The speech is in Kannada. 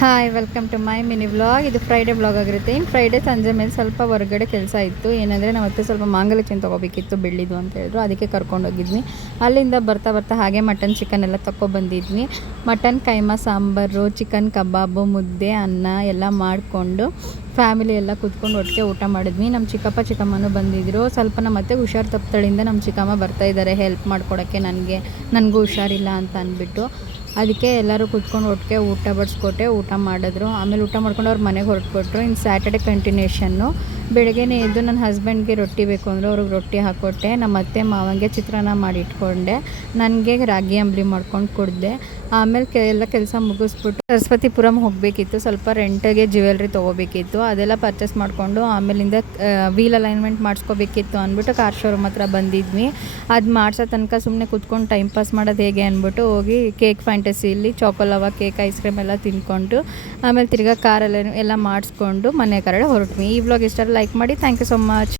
Hi welcome to my mini vlog. ಇದು ಫ್ರೈಡೇ ವ್ಲಾಗ್ ಆಗಿರುತ್ತೆ. ಇನ್ನು ಫ್ರೈಡೇ ಸಂಜೆ ಮೇಲೆ ಸ್ವಲ್ಪ ಹೊರಗಡೆ ಕೆಲಸ ಇತ್ತು. ಏನಂದರೆ ನಾವು ಮತ್ತೆ ಸ್ವಲ್ಪ ಮಾಂಗಲ್ಯಕ್ಕೆ ತೊಗೋಬೇಕಿತ್ತು ಬೆಳ್ಳಿದು ಅಂತ ಹೇಳಿದ್ರು. ಅದಕ್ಕೆ ಕರ್ಕೊಂಡೋಗಿದ್ವಿ. ಅಲ್ಲಿಂದ ಬರ್ತಾ ಬರ್ತಾ ಹಾಗೆ ಮಟನ್ ಚಿಕನ್ ಎಲ್ಲ ತೊಗೊಬಂದಿದ್ವಿ. ಮಟನ್ ಕೈಮಾ ಸಾಂಬಾರು, ಚಿಕನ್ ಕಬಾಬು, ಮುದ್ದೆ, ಅನ್ನ ಎಲ್ಲ ಮಾಡಿಕೊಂಡು ಫ್ಯಾಮಿಲಿ ಎಲ್ಲ ಕೂತ್ಕೊಂಡು ಒಟ್ಟಿಗೆ ಊಟ ಮಾಡಿದ್ವಿ. ನಮ್ಮ ಚಿಕ್ಕಪ್ಪ ಚಿಕ್ಕಮ್ಮನೂ ಬಂದಿದ್ದರು. ಸ್ವಲ್ಪ ನಮ್ಮ ಮತ್ತೆ ಹುಷಾರು ತಪ್ಪತಳಿಂದ ನಮ್ಮ ಚಿಕ್ಕಮ್ಮ ಬರ್ತಾಯಿದ್ದಾರೆ ಹೆಲ್ಪ್ ಮಾಡ್ಕೊಡೋಕ್ಕೆ. ನನಗೂ ಹುಷಾರಿಲ್ಲ ಅಂತ ಅಂದ್ಬಿಟ್ಟು ಅದಕ್ಕೆ ಎಲ್ಲರೂ ಕೂತ್ಕೊಂಡು ಒಟ್ಟಿಗೆ ಊಟ ಬಡಿಸ್ಕೊಟ್ಟೆ. ಊಟ ಮಾಡಿದ್ರು. ಆಮೇಲೆ ಊಟ ಮಾಡ್ಕೊಂಡು ಅವ್ರು ಮನೆಗೆ ಹೊರಟ್ಬಿಟ್ರು. ಇನ್ನು ಸ್ಯಾಟರ್ಡೆ ಕಂಟಿನ್ಯೂಷನ್ನು ಬೆಳಗ್ಗೆನೇ ಎದ್ದು ನನ್ನ ಹಸ್ಬೆಂಡ್ಗೆ ರೊಟ್ಟಿ ಬೇಕು ಅಂದರು. ಅವ್ರಿಗೆ ರೊಟ್ಟಿ ಹಾಕ್ಕೊಟ್ಟೆ. ನಮ್ಮ ಅತ್ತೆ ಮಾವಂಗೆ ಚಿತ್ರಾನ್ನ ಮಾಡಿ ಇಟ್ಕೊಂಡೆ. ನನಗೆ ರಾಗಿ ಅಂಬಲಿ ಮಾಡ್ಕೊಂಡು ಕುಡಿದೆ. ಆಮೇಲೆ ಎಲ್ಲ ಕೆಲಸ ಮುಗಿಸ್ಬಿಟ್ಟು ಸರಸ್ವತಿಪುರಂ ಹೋಗಬೇಕಿತ್ತು. ಸ್ವಲ್ಪ ರೆಂಟಿಗೆ ಜ್ಯುವೆಲ್ರಿ ತೊಗೋಬೇಕಿತ್ತು. ಅದೆಲ್ಲ ಪರ್ಚೇಸ್ ಮಾಡಿಕೊಂಡು ಆಮೇಲಿಂದ ವೀಲ್ ಅಲೈನ್ಮೆಂಟ್ ಮಾಡಿಸ್ಕೋಬೇಕಿತ್ತು ಅಂದ್ಬಿಟ್ಟು ಕಾರ್ ಶೋರೂಮ್ ಹತ್ರ ಬಂದಿದ್ವಿ. ಅದು ಮಾಡಿಸೋ ತನಕ ಸುಮ್ಮನೆ ಕೂತ್ಕೊಂಡು ಟೈಮ್ ಪಾಸ್ ಮಾಡೋದು ಹೇಗೆ ಅಂದ್ಬಿಟ್ಟು ಹೋಗಿ ಕೇಕ್ ಫ್ಯಾಂಟಸಿಯಲ್ಲಿ ಚಾಕೊಲವಾ ಕೇಕ್, ಐಸ್ ಕ್ರೀಮ್ ಎಲ್ಲ ತಿಂದ್ಕೊಂಡು ಆಮೇಲೆ ತಿರ್ಗಾ ಕಾರಲ್ಲಿ ಎಲ್ಲ ಮಾಡಿಸ್ಕೊಂಡು ಮನೆ ಕಡೆ ಹೊರಟ್ವಿ. ಈ ವ್ಲಾಗ್ ಇಷ್ಟ ಲೈಕ್ ಮಾಡಿ. Thank you so much.